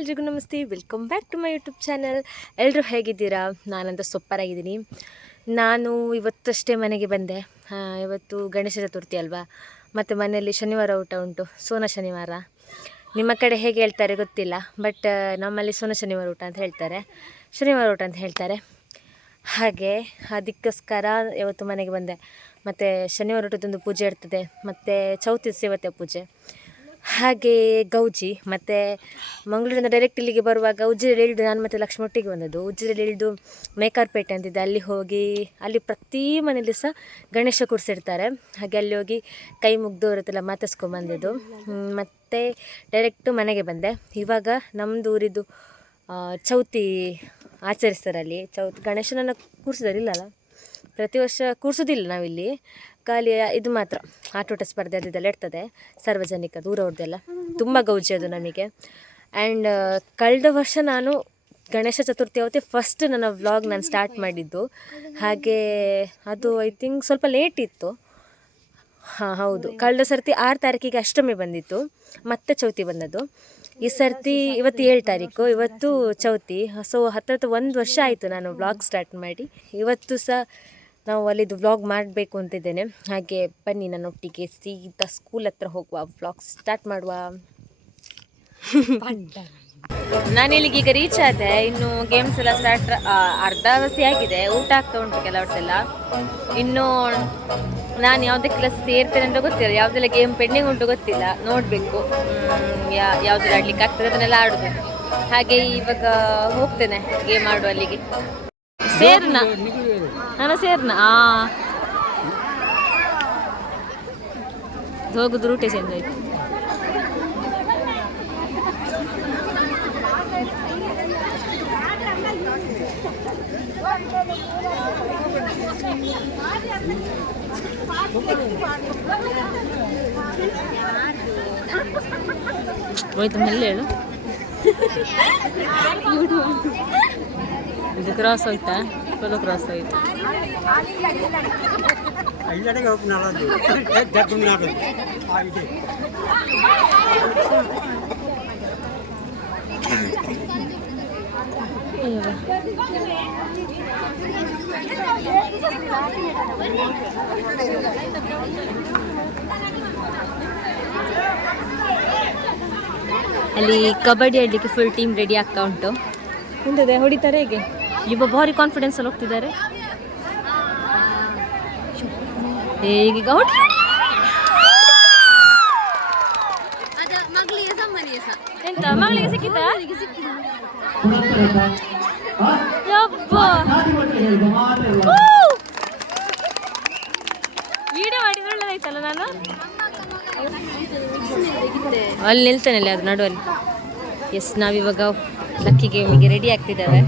ಎಲ್ರಿಗೂ ನಮಸ್ತೆ, welcome back to my YouTube channel. ಎಲ್ಲರೂ ಹೇಗಿದ್ದೀರಾ? ನಾನಂತ ಸೂಪರಾಗಿದ್ದೀನಿ. ನಾನು ಇವತ್ತಷ್ಟೇ ಮನೆಗೆ ಬಂದೆ. ಇವತ್ತು ಗಣೇಶ ಚತುರ್ಥಿ ಅಲ್ವಾ, ಮತ್ತು ಮನೆಯಲ್ಲಿ ಶನಿವಾರ ಊಟ ಉಂಟು, ಸೋನ ಶನಿವಾರ. ನಿಮ್ಮ ಕಡೆ ಹೇಗೆ ಹೇಳ್ತಾರೆ ಗೊತ್ತಿಲ್ಲ, ಬಟ್ ನಮ್ಮಲ್ಲಿ ಸೋನ ಶನಿವಾರ ಊಟ ಅಂತ ಹೇಳ್ತಾರೆ, ಶನಿವಾರ ಊಟ ಅಂತ ಹೇಳ್ತಾರೆ. ಹಾಗೆ ಅದಕ್ಕೋಸ್ಕರ ಇವತ್ತು ಮನೆಗೆ ಬಂದೆ. ಮತ್ತು ಶನಿವಾರ ಊಟದೊಂದು ಪೂಜೆ ಇರ್ತದೆ, ಮತ್ತು ಚೌತಿ ಸೇವತೆ ಪೂಜೆ, ಹಾಗೆ ಗೌಜಿ. ಮತ್ತು ಮಂಗಳೂರಿಂದ ಡೈರೆಕ್ಟ್ ಇಲ್ಲಿಗೆ ಬರುವಾಗ ಉಜಿರೆಯಲ್ಲಿ ಇಳಿದು ನಾನು ಮತ್ತು ಲಕ್ಷ್ಮಿ ಒಟ್ಟಿಗೆ ಬಂದದ್ದು. ಉಜಿರೆಯಲ್ಲಿ ಇಳಿದು ಮೇಕಾರ್ಪೇಟೆ ಅಂತಿದ್ದೆ, ಅಲ್ಲಿ ಹೋಗಿ ಅಲ್ಲಿ ಪ್ರತಿ ಮನೆಯಲ್ಲಿ ಸಹ ಗಣೇಶ ಕೂರಿಸಿರ್ತಾರೆ. ಹಾಗೆ ಅಲ್ಲಿ ಹೋಗಿ ಕೈ ಮುಗ್ದವ್ರತ್ತೆಲ್ಲ ಮಾತಾಡ್ಸ್ಕೊಂಬಂದಿದ್ದು, ಮತ್ತು ಡೈರೆಕ್ಟು ಮನೆಗೆ ಬಂದೆ. ಇವಾಗ ನಮ್ಮದು ಊರಿದ್ದು ಚೌತಿ ಆಚರಿಸ್ತಾರೆ. ಅಲ್ಲಿ ಚೌತಿ ಗಣೇಶನನ್ನು ಕೂರಿಸಿದಾರಿಲ್ಲಲ್ಲ, ಪ್ರತಿ ವರ್ಷ ಕೂರಿಸೋದಿಲ್ಲ ನಾವಿಲ್ಲಿ, ಖಾಲಿ ಇದು ಮಾತ್ರ ಆಟೋಟ ಸ್ಪರ್ಧೆ ಅದೆಲ್ಲ ಇರ್ತದೆ, ಸಾರ್ವಜನಿಕ ದೂರವ್ರದ್ದೆಲ್ಲ. ತುಂಬ ಗೌಜಿ ಅದು ನಮಗೆ. ಆ್ಯಂಡ್ ಕಳೆದ ವರ್ಷ ನಾನು ಗಣೇಶ ಚತುರ್ಥಿ ಅವತ್ತೇ ಫಸ್ಟ್ ನನ್ನ ವ್ಲಾಗ್ ನಾನು ಸ್ಟಾರ್ಟ್ ಮಾಡಿದ್ದು. ಹಾಗೆ ಅದು ಐ ಥಿಂಕ್ ಸ್ವಲ್ಪ ಲೇಟ್ ಇತ್ತು. ಹೌದು, ಕಳೆದ ಸರ್ತಿ 6 ತಾರೀಕಿಗೆ ಅಷ್ಟಮಿ ಬಂದಿತ್ತು, ಮತ್ತೆ ಚೌತಿ ಬಂದದ್ದು. ಈ ಸರ್ತಿ ಇವತ್ತು 7 ತಾರೀಕು, ಇವತ್ತು ಚೌತಿ. ಸೊ ಹತ್ತಿರ 1 ವರ್ಷ ಆಯಿತು ನಾನು ವ್ಲಾಗ್ ಸ್ಟಾರ್ಟ್ ಮಾಡಿ. ಇವತ್ತು ಸಹ ನಾವು ಅಲ್ಲಿದ್ದು ವ್ಲಾಗ್ ಮಾಡಬೇಕು ಅಂತಿದ್ದೇನೆ. ಹಾಗೆ ಬನ್ನಿ ನನ್ನೊಟ್ಟಿಗೆ ಸೀದಾ ಸ್ಕೂಲ್ ಹತ್ರ ಹೋಗುವ, ವ್ಲಾಗ್ ಸ್ಟಾರ್ಟ್ ಮಾಡುವ. ನಾನು ಇಲ್ಲಿಗೆ ಈಗ ರೀಚ್ ಆದೆ. ಇನ್ನು ಗೇಮ್ಸ್ ಎಲ್ಲ ಸ್ಟಾರ್ಟ್ ಅರ್ಧ ಅವಧಿ ಆಗಿದೆ, ಊಟ ಆಗ್ತಾ ಉಂಟು ಕೆಲವರ್ದೆಲ್ಲ. ಇನ್ನು ನಾನು ಯಾವುದಕ್ಕೆಲ್ಲ ಸೇರ್ತೇನೆ ಅಂತ ಗೊತ್ತಿಲ್ಲ, ಯಾವುದೆಲ್ಲ ಗೇಮ್ ಪೆಂಡಿಂಗ್ ಉಂಟು ಗೊತ್ತಿಲ್ಲ, ನೋಡಬೇಕು ಯಾವುದೆಲ್ಲ ಆಡ್ಲಿಕ್ಕೆ ಆಗ್ತದೆ ಅದನ್ನೆಲ್ಲ ಆಡೋದು. ಹಾಗೆ ಇವಾಗ ಹೋಗ್ತೇನೆ ಗೇಮ್ ಆಡುವ ಅಲ್ಲಿಗೆ. ಸೇರ್ನ ನಾನು ಸೇರ್ನ ಹೋಗುದು ರೂಟೇ ಚೇಂಜ್ ಆಯ್ತು. ಹೋಯ್ತು ಮೆಲ್ಲ ಹೇಳು. ಇದು ಕ್ರಾಸ್ ಹೋಯ್ತಾ? ಫುಲ್ ಕ್ರಾಸ್ ಹೋಯ್ತು. ಅಲ್ಲಿ ಕಬಡ್ಡಿ ಆಡಲಿಕ್ಕೆ ಫುಲ್ ಟೀಮ್ ರೆಡಿ ಆಗ್ತಾ ಉಂಟು. ಮುಂದೆ ಹೊಡಿತಾರೆ ಹೇಗೆ, ಇವ ಭಾರಿ ಕಾನ್ಫಿಡೆನ್ಸ್ ಅಲ್ಲಿ ಹೋಗ್ತಿದ್ದಾರೆ. ಹೇಗೀಗ ಎಂತ ಮಗಳಿಗೆ ಸಿಕ್ಕಿತ? ವಿಡಿಯೋ ಮಾಡಿದ್ರೆ ಒಳ್ಳೆದಾಯ್ತಲ್ಲ. ನಾನು ಅಲ್ಲಿ ನಿಲ್ತೇನೆ, ಅದು ನಡುವಲ್ಲಿ. ಎಸ್, ನಾವಿವಾಗ ಲಕ್ಕಿ ಗೇಮಿಗೆ ರೆಡಿ ಆಗ್ತಿದ್ದೇವೆ.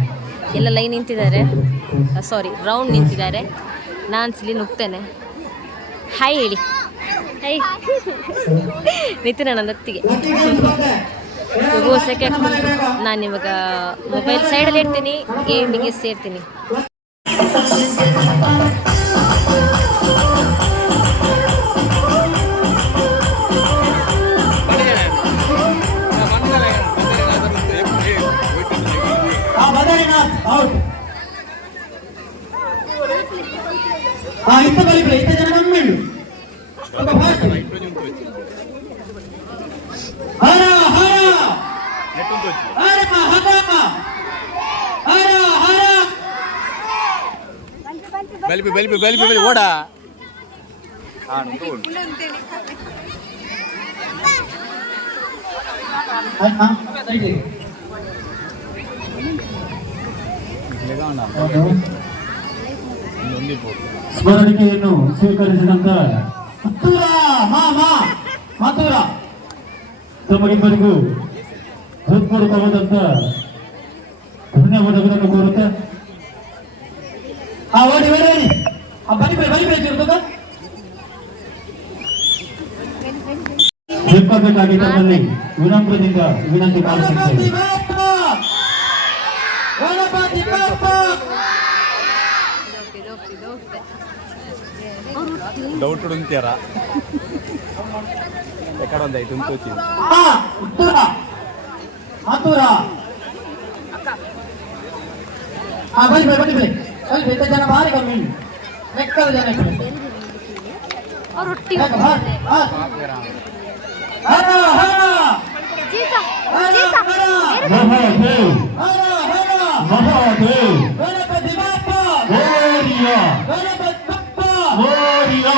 ಎಲ್ಲ ಲೈನ್ ನಿಂತಿದ್ದಾರೆ, ಸಾರಿ ರೌಂಡ್ ನಿಂತಿದ್ದಾರೆ. ನಾನು ಇಲ್ಲಿ ನುಗ್ತೇನೆ. ಹಾಯ್ ಹೇಳಿ. ಹಾಯ್ ನಿಂತಿನ ನನ್ನ ಹೊತ್ತಿಗೆ ಗೋಸಕ್ಕೆ ಆಗ್ತದೆ. ನಾನಿವಾಗ ಮೊಬೈಲ್ ಸೈಡಲ್ಲಿ ಇಡ್ತೀನಿ, ಗೇಮಿಗೆ ಸೇರ್ತೀನಿ. ಬಲಿ ಓಡ ಸ್ಮರಣಿಕೆಯನ್ನು ಸ್ವೀಕರಿಸಿದಂತ ಮಾತೂರ ತಮಗಿಬ್ಬರಿಗೂ ಹೃತ್ಪೂರ್ವಕವಾದಂತ ಧನ್ಯವಾದಗಳನ್ನು ಕೋರುತ್ತೆ. ಬೇಕಾಗಿ ತಮ್ಮಲ್ಲಿ ವಿನಮ್ರದಿಂದ ವಿನಂತಿ ಮಾಡಿಸುತ್ತೇವೆ. ಡೌಟ್ ಉಂಟ್ಯಾರ ಎಕಡೆ ಒಂದಾಯ್ತು ಉಂಟು ಮಾತೂರ ಬನ್ನಿ ಬನ್ನಿ ಬನ್ನಿ ಬನ್ನಿ ಎಷ್ಟು ಜನ ಭಾರಿ ಕಮ್ಮಿ ಲೆಕ್ಕದ ಜನ ಇದ್ದಾರೆ. ಹರ ಹರ ಮಹಾದೇವ್ ಮಹಾದೇವ್ ಗಣಪತಿ ಬಾಪ್ಪ ಮೋರಿಯ ಗಣಪತಿ ಬಾಪ್ಪ ಮೋರಿಯ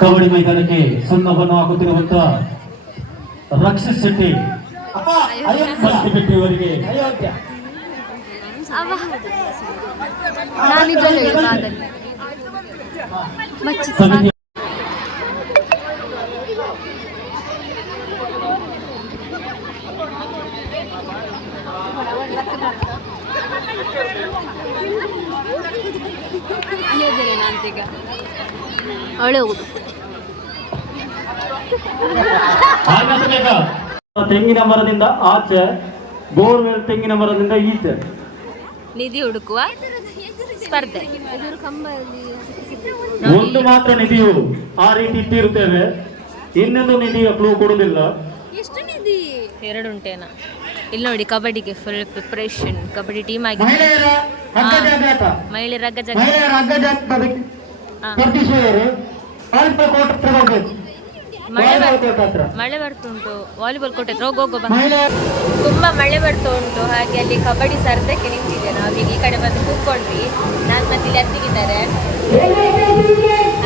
ಕಬಡ್ಡಿ ಮೈದಾನಕ್ಕೆ ಸುಣ್ಣವನ್ನು ಹಾಕುತ್ತಿರುವಂತಹ ರಕ್ಷಿತ್ ಶೆಟ್ಟಿ ಅವರಿಗೆ ಸಮಿತಿ ಅವಳೆ ಹೋಗುದು ತೆಂಗಿನ ಮರದಿಂದ ಆಚೆ, ಬೋರ್ವೆಲ್ ತೆಂಗಿನ ಮರದಿಂದ ಈಚೆ ನಿಧಿ ಹುಡುಕುವ ಸ್ಪರ್ಧೆ. ಒಂದು ಮಾತ್ರ ನಿಧಿಯು ಆ ರೀತಿ ಇಟ್ಟಿರುತ್ತೇವೆ, ಇನ್ನೊಂದು ನಿಧಿಯ ಕ್ಲೂ ಕೊಡುವುದಿಲ್ಲ. ಎಷ್ಟು ನಿಧಿ? ಎರಡು ಉಂಟೇನ? ಇಲ್ಲಿ ನೋಡಿ, ಕಬಡ್ಡಿಗೆ ಫುಲ್ ಪ್ರಿಪರೇಷನ್. ಕಬಡ್ಡಿ ಟೀಮ್ ಆಗಿ ಮಹಿಳೆಯರ ಹಗ್ಗ ಜಾಗಾಟ, ಮಹಿಳೆಯರ ಹಗ್ಗ ಮಹಿಳೆಯರ ಹಗ್ಗ ಜಾಗದಲ್ಲಿ ಸ್ಪರ್ಧಿಸುವವರು ಸ್ವಲ್ಪ ಕೋಟ್ ತಗೋಬೇಕು. ಮಳೆ ಬರ್ತುಂಟು, ವಾಲಿಬಾಲ್ ಕೋರ್ಟ್ ಹತ್ರ ಹೋಗೋ ಮಹಿಳೆ ತುಂಬಾ ಮಳೆ ಬರ್ತಾ ಉಂಟು. ಹಾಗೆ ಅಲ್ಲಿ ಕಬಡ್ಡಿ ಸ್ಪರ್ಧೆಗೆ ನಿಂತಿದೆ. ನಾವೀಗ ಈ ಕಡೆ ಬಂದು ಕೂತ್ಕೊಂಡ್ವಿ. ನಾನು ಮತ್ತೆ ಇಲ್ಲಿ ಹತ್ತಿಗಿದ್ದಾರೆ.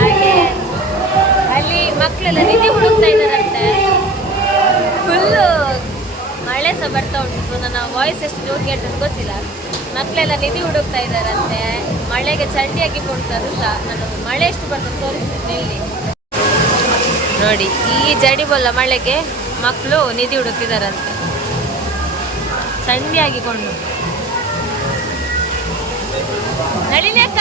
ಹಾಗೆ ಅಲ್ಲಿ ಮಕ್ಕಳೆಲ್ಲ ನಿಧಿ ಹುಡುಕ್ತಾ ಇದ್ದಾರಂತೆ. ಫುಲ್ಲು ಮಳೆ ಸಹ ಬರ್ತಾ ಉಂಟು. ನನ್ನ ವಾಯ್ಸ್ ಎಷ್ಟು ಜೋರು ಕೇಳ್ತದೆ ಗೊತ್ತಿಲ್ಲ. ಮಕ್ಕಳೆಲ್ಲ ನಿಧಿ ಹುಡುಕ್ತಾ ಇದ್ದಾರಂತೆ. ಮಳೆಗೆ ಚಂಡಿಯಾಗಿ ಕೊಡ್ತಾರೆ ಸಹ. ನಾನು ಮಳೆ ಎಷ್ಟು ಬರ್ತದೆ ತೋರಿಸ್ತೀನಿ ಇಲ್ಲಿ ನೋಡಿ. ಈ ಜಡಿಬೊಲ್ಲ ಮಳೆಗೆ ಮಕ್ಕಳು ನಿಧಿ ಹುಡುಕ್ತಿದಾರಂತೆ ಚಂಡಿ ಆಗಿಕೊಂಡು. ನಳಿನಿ ಅಕ್ಕ,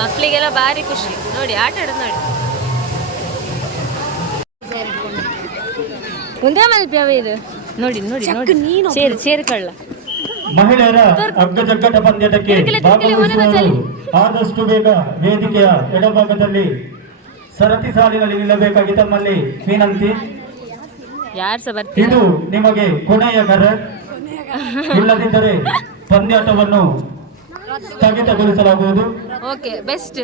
ಮಕ್ಕಳಿಗೆಲ್ಲ ಭಾರಿ ಖುಷಿ ನೋಡಿ, ಆಟ ಆಡೋದು ನೋಡಿ. ಮುಂದೆ ಮಲ್ಪ್ಯಾವ ಇದು ನೋಡಿ ನೋಡಿ ನೋಡಿ, ಸೇರ್ಕೊಳ್ಳ. ಮಹಿಳೆಯರ ಹಗ್ಗ ಜಗ್ಗಾಟ ಪಂದ್ಯಕ್ಕೆ ಭಾಗವಹಿಸುವವರು ಆದಷ್ಟು ಬೇಗ ವೇದಿಕೆಯ ಎಡಭಾಗದಲ್ಲಿ ಸರತಿ ಸಾಲಿನಲ್ಲಿ ನಿಲ್ಲಬೇಕಾಗಿ ತಮ್ಮಲ್ಲಿ ವಿನಂತಿ. ಯಾರು ಸಹ ಬರ್ತೀವಿ. ಇದು ನಿಮಗೆ ಕೊನೆಯ ಕರೆ, ಇಲ್ಲದಿದ್ದರೆ ಪಂದ್ಯಾಟವನ್ನು ಸ್ಥಗಿತಗೊಳಿಸಲಾಗುವುದು. Okay, best.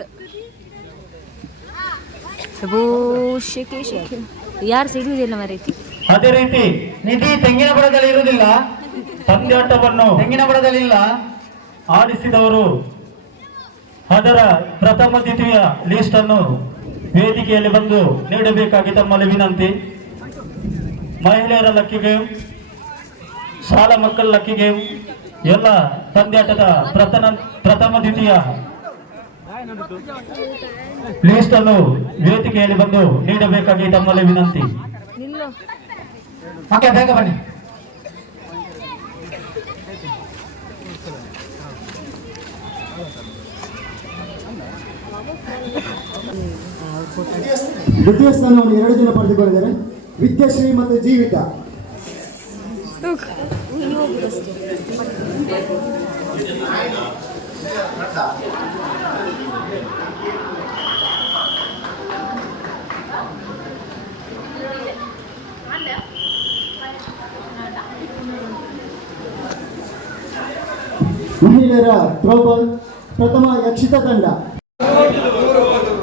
ಯಾರು ಸಿಗುವುದಿಲ್ಲ ಮರೀತಿ. ಅದೇ ರೀತಿ ನಿಧಿ ತೆಂಗಿನ ಬಡದಲ್ಲಿ ಇರುವುದಿಲ್ಲ, ಪಂದ್ಯಾಟವನ್ನು ತೆಂಗಿನ ಬಡದಲ್ಲಿಲ್ಲ ಆಡಿಸಿದವರು ಅದರ ಪ್ರಥಮ ದ್ವಿತೀಯ ಲಿಸ್ಟ್ ಅನ್ನು ವೇದಿಕೆಯಲ್ಲಿ ಬಂದು ನೀಡಬೇಕಾಗಿ ತಮ್ಮಲ್ಲಿ ವಿನಂತಿ. ಮಹಿಳೆಯರ ಲಕ್ಕಿ ಗೇಮ್, ಶಾಲಾ ಮಕ್ಕಳ ಲಕ್ಕಿ ಗೇಮ್, ಎಲ್ಲ ಪಂದ್ಯಾಟದ ಪ್ರಥಮ ದ್ವಿತೀಯ ಲಿಸ್ಟ್ ಅನ್ನು ವೇದಿಕೆಯಲ್ಲಿ ಬಂದು ನೀಡಬೇಕಾಗಿ ತಮ್ಮಲ್ಲಿ ವಿನಂತಿ. ಬೇಗ ಬನ್ನಿ. ದ್ವಿತೀಯ ಸ್ಥಾನವನ್ನು 2 ಜನ ಪಡೆದುಕೊಂಡಿದ್ದಾರೆ, ವಿದ್ಯಾಶ್ರೀ ಮತ್ತು ಜೀವಿತ. ಮಹಿಳೆಯರ ಥ್ರೋಬಾಲ್ ಪ್ರಥಮ ಯಕ್ಷಿತ ತಂಡ.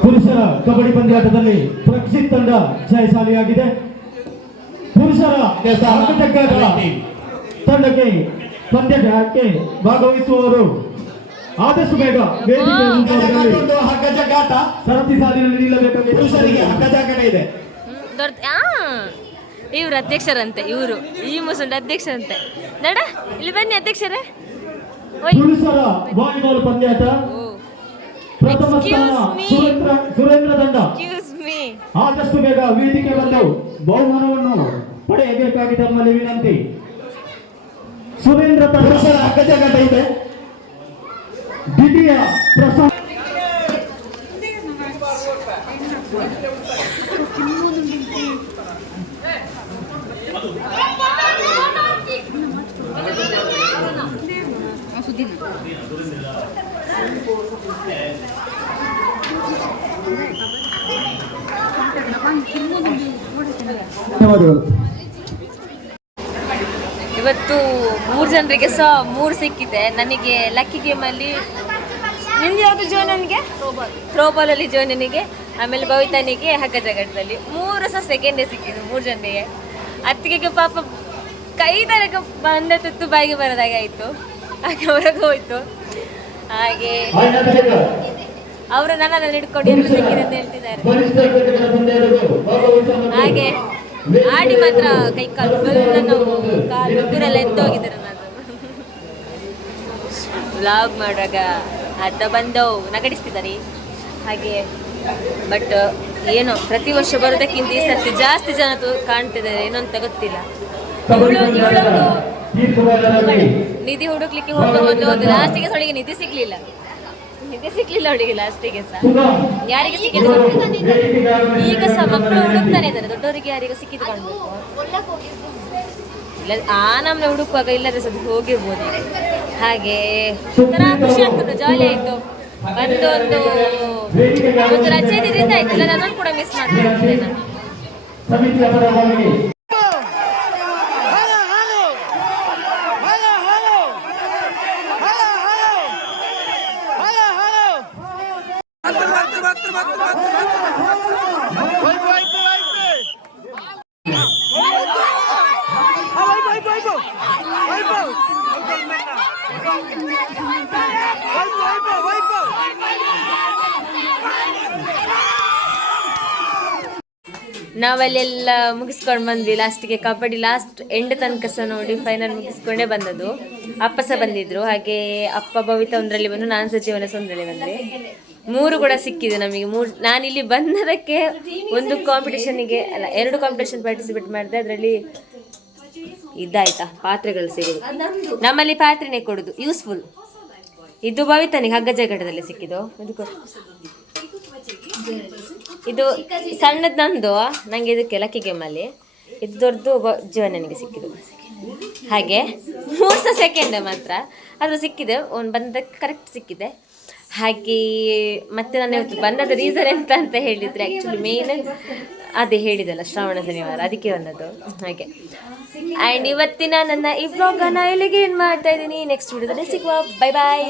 ಪುರುಷರ ಕಬಡ್ಡಿ ಪಂದ್ಯಾಟದಲ್ಲಿ ರಕ್ಷಿತ್ ತಂಡ ಜಯಶಾಲಿಯಾಗಿದೆ. ಪುರುಷರ ತಂಡಕ್ಕೆ ಪಂದ್ಯಕ್ಕೆ ಭಾಗವಹಿಸುವವರು ಆದಷ್ಟು ಬೇಗ ಸರತಿ ಸಾಲಿನಲ್ಲಿ ನಿಲ್ಲಬೇಕಾಗಿ ಪುರುಷರಿಗೆ ಹಗ್ಗ ಜಾಗಟ ಇದೆ. ಇವ್ರು ಅಧ್ಯಕ್ಷರಂತೆ, ಇವರು ಈ ಮುಸುಂಡ ಅಧ್ಯಕ್ಷರಂತೆ. ನಡ ಇಲ್ಲಿ ಬನ್ನಿ ಅಧ್ಯಕ್ಷರೇ. ಪುರುಷರ ವಾಲಿಬಾಲ್ ಪಂದ್ಯಾಟ ಪ್ರಥಮ ಸ್ಥಾನ ಸುರೇಂದ್ರ ತಂಡ. ಆದಷ್ಟು ಬೇಗ ವೇದಿಕೆ ಬಂದು ಬಹುಮಾನವನ್ನು ಪಡೆಯಬೇಕಾಗಿ ತಮ್ಮಲ್ಲಿ ವಿನಂತಿ. ಸುರೇಂದ್ರ ತಂಡ ಪುರುಷರ ಹಗ್ಗ ಜಾಗಟ ಇದೆ. ದ್ವಿತೀಯ ಧನ್ಯವಾದಗಳು. ಇವತ್ತು 3 ಜನರಿಗೆ ಸಹ 3 ಸಿಕ್ಕಿದೆ. ನನಗೆ ಲಕ್ಕಿ ಗೇಮಲ್ಲಿ ನಿಂದು ಯಾವುದು ಜೋನ್? ನನಗೆ ಥ್ರೋಬಾಲಲ್ಲಿ ಜೋನ್ ನನಗೆ, ಆಮೇಲೆ ಭವಿತನಿಗೆ ಹಗ್ಗ ಜಗತ್ತಲ್ಲಿ 3 ಸಹ ಸೆಕೆಂಡೇ ಸಿಕ್ಕಿದ್ದು 3 ಜನರಿಗೆ. ಅತ್ತಿಗೆಗೆ ಪಾಪ ಕೈ ತನಕ ಬಂದ ತುತ್ತು ಬಾಯಿಗೆ ಬರೋದಾಗೆ ಆಯಿತು, ಹಾಗೆ ಹೊರಗೆ ಹೋಯ್ತು. ಹಾಗೆ ಅವರು ನನ್ನನ್ನು ಹಿಡ್ಕೊಂಡು ಎಲ್ಲ ಸಿಕ್ಕಿದೆ ಅಂತ ಹೇಳ್ತಿದ್ದಾರೆ. ಹಾಗೆ ಆಡಿ ಮಾತ್ರ ಕೈ ಕಾಲು ಫುಲ್ ನಾವು ಕಾಲು ಉಗುರೆಲ್ಲ ಎದ್ದೋಗಿದ್ದಾರೆ. ನಾನು ವ್ಲಾಗ್ ಮಾಡುವಾಗ ಅರ್ಧ ಬಂದವು ನಗಡಿಸ್ತಿದ್ದಾರೆ. ಹಾಗೆ ಬಟ್ ಏನೋ ಪ್ರತಿ ವರ್ಷ ಬರೋದಕ್ಕಿಂತ ಈ ಸರ್ತಿ ಜಾಸ್ತಿ ಜನ ಕಾಣ್ತಿದ್ದಾರೆ, ಏನೋ ಅಂತ ಗೊತ್ತಿಲ್ಲ. ನಿಧಿ ಹುಡುಕ್ಲಿಕ್ಕೆ ಹೋದ ಲಾಸ್ಟಿಗೆ ಅವಳಿಗೆ ನಿಧಿ ಸಿಗ್ಲಿಲ್ಲ ಅವಳಿಗೆ ಲಾಸ್ಟಿಗೆ ಸಹ. ಯಾರಿಗೆ ಸಿಕ್ಕಿದ್ದು ಈಗ ಸಹ ಮಕ್ಕಳು ಹುಡುಕ್ತಾನೆ ಇದ್ದಾರೆ, ದೊಡ್ಡವರಿಗೆ ಯಾರಿಗೂ ಸಿಕ್ಕಿದ್ದು ಕಾಣ್ಬೇಕು. ಇಲ್ಲ ನಮ್ಮನ್ನ ಹುಡುಕುವಾಗ ಇಲ್ಲದ್ರೆ ಸಹ ಹೋಗಿರ್ಬೋದು. ಹಾಗೆ ಒಂಥರ ಖುಷಿ ಆಗ್ತದೆ, ಜಾಲಿ ಆಯ್ತು. ಒಂದು ರಜೆ ಇದರಿಂದ ಆಯ್ತು, ಇಲ್ಲ ನನ್ನನ್ನು ಕೂಡ ಮಿಸ್ ಮಾಡ್ತಿದ್ದೆ ನಾನು. ನಾವಲ್ಲೆಲ್ಲ ಮುಗಿಸ್ಕೊಂಡು ಬಂದ್ವಿ. ಲಾಸ್ಟಿಗೆ ಕಬಡ್ಡಿ ಲಾಸ್ಟ್ ಎಂಡ್ ತನಕ ಸಹ ನೋಡಿ ಫೈನಲ್ ಮುಗಿಸ್ಕೊಂಡೇ ಬಂದದ್ದು. ಅಪ್ಪ ಸಹ ಬಂದಿದ್ರು. ಹಾಗೆ ಅಪ್ಪ ಭವಿತ ಒಂದರಲ್ಲಿ ಬಂದು, ನಾನು ಸಹ ಜೀವನ ಒಂದರಲ್ಲಿ ಬಂದೆ. 3 ಕೂಡ ಸಿಕ್ಕಿದೆ ನಮಗೆ. ನಾನಿಲ್ಲಿ ಬಂದದಕ್ಕೆ 1 ಕಾಂಪಿಟೇಷನ್ಗೆ ಅಲ್ಲ 2 ಕಾಂಪಿಟೇಷನ್ ಪಾರ್ಟಿಸಿಪೇಟ್ ಮಾಡಿದೆ. ಅದರಲ್ಲಿ ಇದಾಯ್ತಾ ಪಾತ್ರೆಗಳು ಸಿಗೋದು. ನಮ್ಮಲ್ಲಿ ಪಾತ್ರೆನೇ ಕೊಡೋದು, ಯೂಸ್ಫುಲ್. ಇದು ಭವಿತನಿಗೆ ಹಗ್ಗ ಜಗಡದಲ್ಲಿ ಸಿಕ್ಕಿದ್ದು. ಇದು ಸಣ್ಣದು ನಂದು, ನನಗೆ ಇದಕ್ಕೆ ಲಕ್ಕಿ ಗೇಮಲ್ಲಿ. ಇದು ದೊಡ್ಡದು ಜೀವನನಿಗೆ ಸಿಕ್ಕಿದ್ದು. ಹಾಗೆ 3 ಸೆಕೆಂಡ್ ಮಾತ್ರ ಅದು ಸಿಕ್ಕಿದೆ, ಒಂದು ಬಂದಕ್ಕೆ ಕರೆಕ್ಟ್ ಸಿಕ್ಕಿದೆ. ಹಾಗೆ ಮತ್ತೆ ನಾನು ಇವತ್ತು ಬಂದದ್ದು ರೀಸನ್ ಎಂತ ಅಂತ ಹೇಳಿದರೆ, ಆ್ಯಕ್ಚುಲಿ ಮೇನ್ ಅದೇ ಹೇಳಿದಲ್ಲ, ಶ್ರಾವಣ ಶನಿವಾರ, ಅದಕ್ಕೆ ಬಂದದ್ದು. ಹಾಗೆ ಆ್ಯಂಡ್ ಇವತ್ತಿನ ನನ್ನ ಈ ವ್ಲಾಗನ್ನು ಇಲ್ಲಿಗೆ ಏನು ಮಾಡ್ತಾ ಇದ್ದೀನಿ. ನೆಕ್ಸ್ಟ್ ವಿಡಿಯೋದಲ್ಲಿ ಸಿಗುವ. ಬೈ ಬಾಯ್.